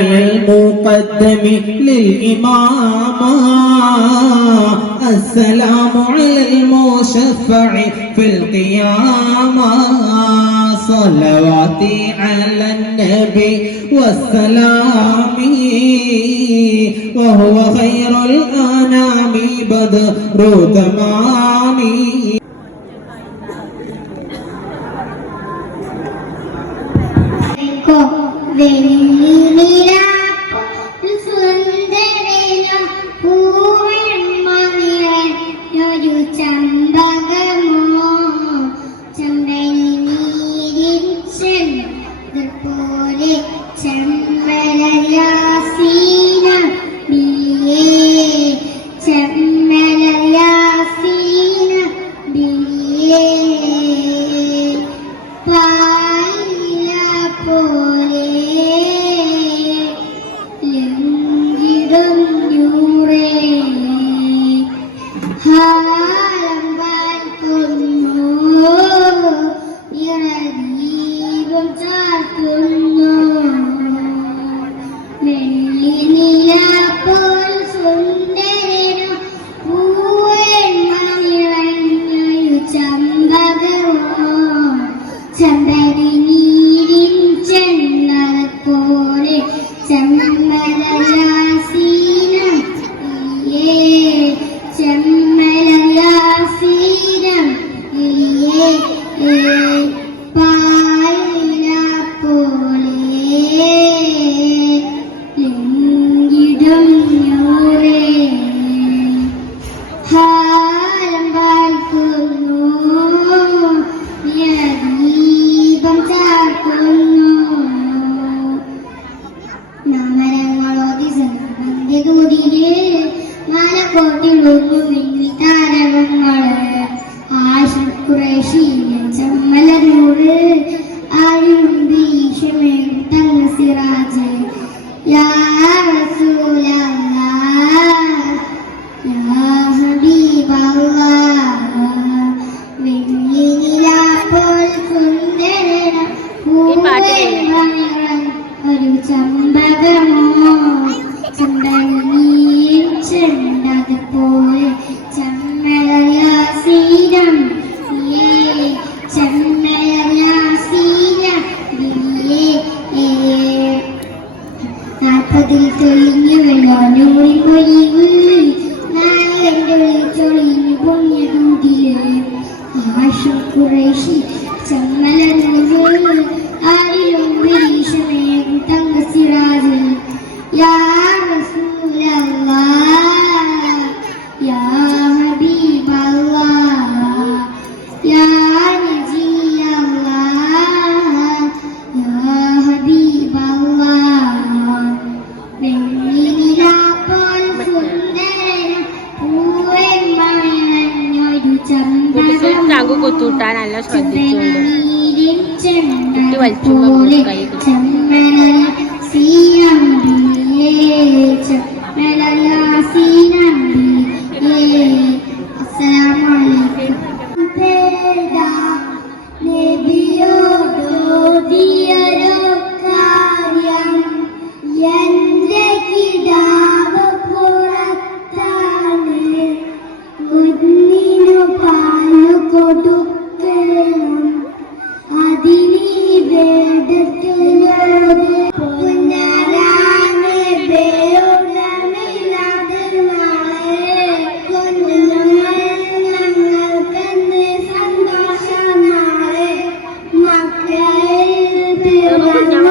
المقدم للإمام السلام على المشفع في القيامة صلواتي على النبي والسلام وهو خير الأنام بدر تمام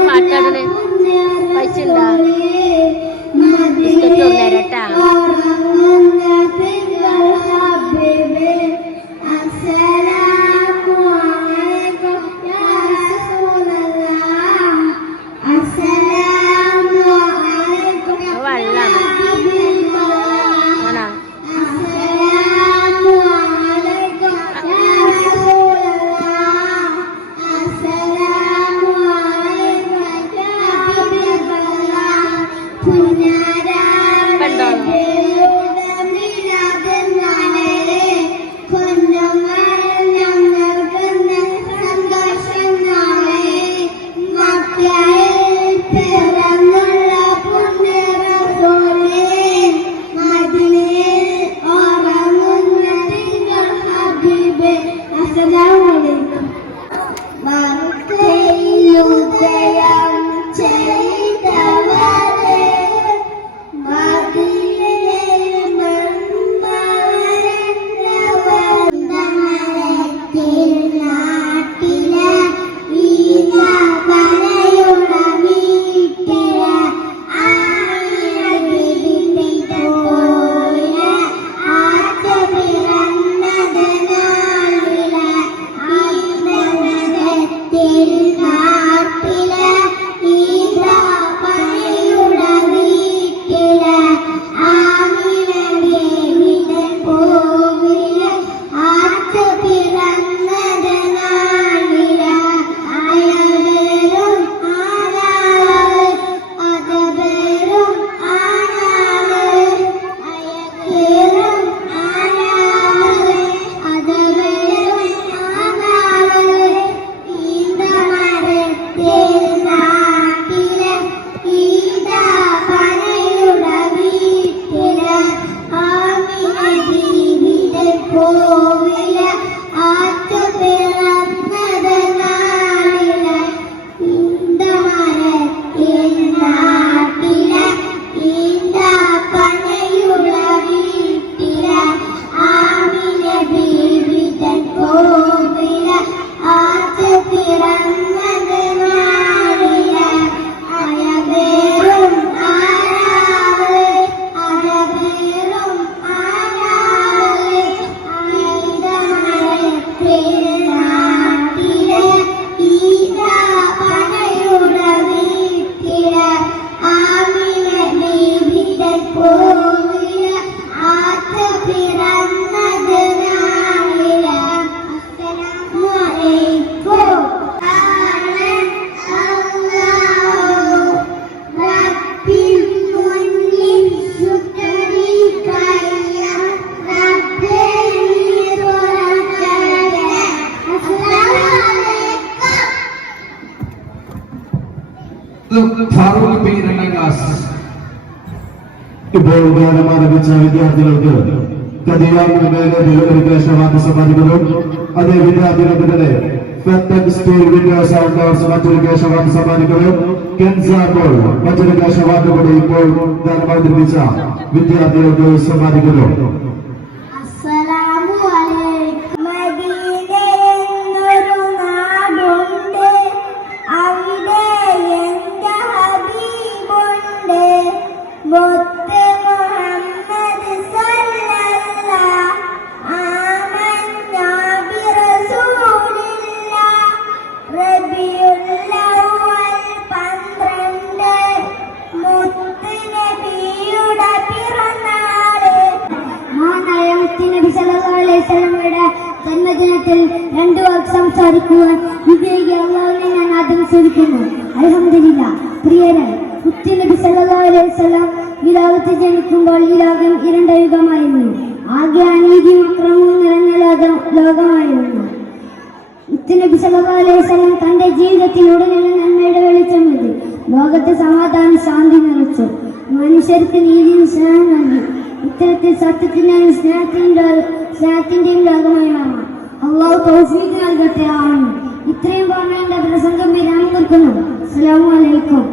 പാട്ടാണ് പൈസ ക്ലാസ്. ഇപ്പോൾ ഗാനം ആരംഭിച്ച വിദ്യാർത്ഥികൾക്ക് കഥയാകുന്ന സമ്മാനിക്കുന്നു. അതേ വിദ്യാർത്ഥികൾക്ക് തന്നെ സ്റ്റേറ്റ് വിന്നേഴ്സ് അവാർഡ്സ് മറ്റൊരു ക്യാഷ് അവാർഡ് സമ്മാനിക്കുന്നു. കെൻസാപ്പോൾ മറ്റൊരു ക്യാഷ് അവാർഡ് കൂടി ഇപ്പോൾ ഗാനം അവതരിപ്പിച്ച വിദ്യാർത്ഥികൾക്ക് സമ്മാനിക്കുന്നു. ജന്മദിനത്തിൽ 2 വാക്ക് സംസാരിക്കുവാൻ വിവേകി അല്ലാഹുവിനെ ഞാൻ ആദ്യം ശ്രമിക്കുന്നു. അൽഹംദുലില്ലാഹ്. പ്രിയരെ, മുത്തുനബി സല്ലല്ലാഹു അലൈഹി വസല്ലം ഈ ലോകത്ത് ജനിക്കുമ്പോൾ ഈ ലോകം ഇരുണ്ട യുഗമായിരുന്നു. ആകെ അനീതിയും അക്രമവും നിറഞ്ഞ ലോകമായിരുന്നു. മുത്തുനബി സല്ലല്ലാഹു അലൈഹി വസല്ലം തന്റെ ജീവിതത്തിലുടനീളം നന്മയുടെ വെളിച്ചം മതി. ലോകത്ത് സമാധാനം ശാന്തി നിറച്ചു. മനുഷ്യർക്ക് നീതിയും സ്നേഹം നൽകി. ഇത്തരത്തിൽ സത്യത്തിന്റെയും സ്നേഹത്തിന്റെയും ലോകമായി മാറാം. അള്ളാഹു തൗഫീഖ് നൽകട്ടെ. ആമീൻ. ഇത്രയും പറഞ്ഞ എന്റെ പ്രസംഗം വിരാമം നിർത്തുന്നു. അസ്സലാമു അലൈക്കും.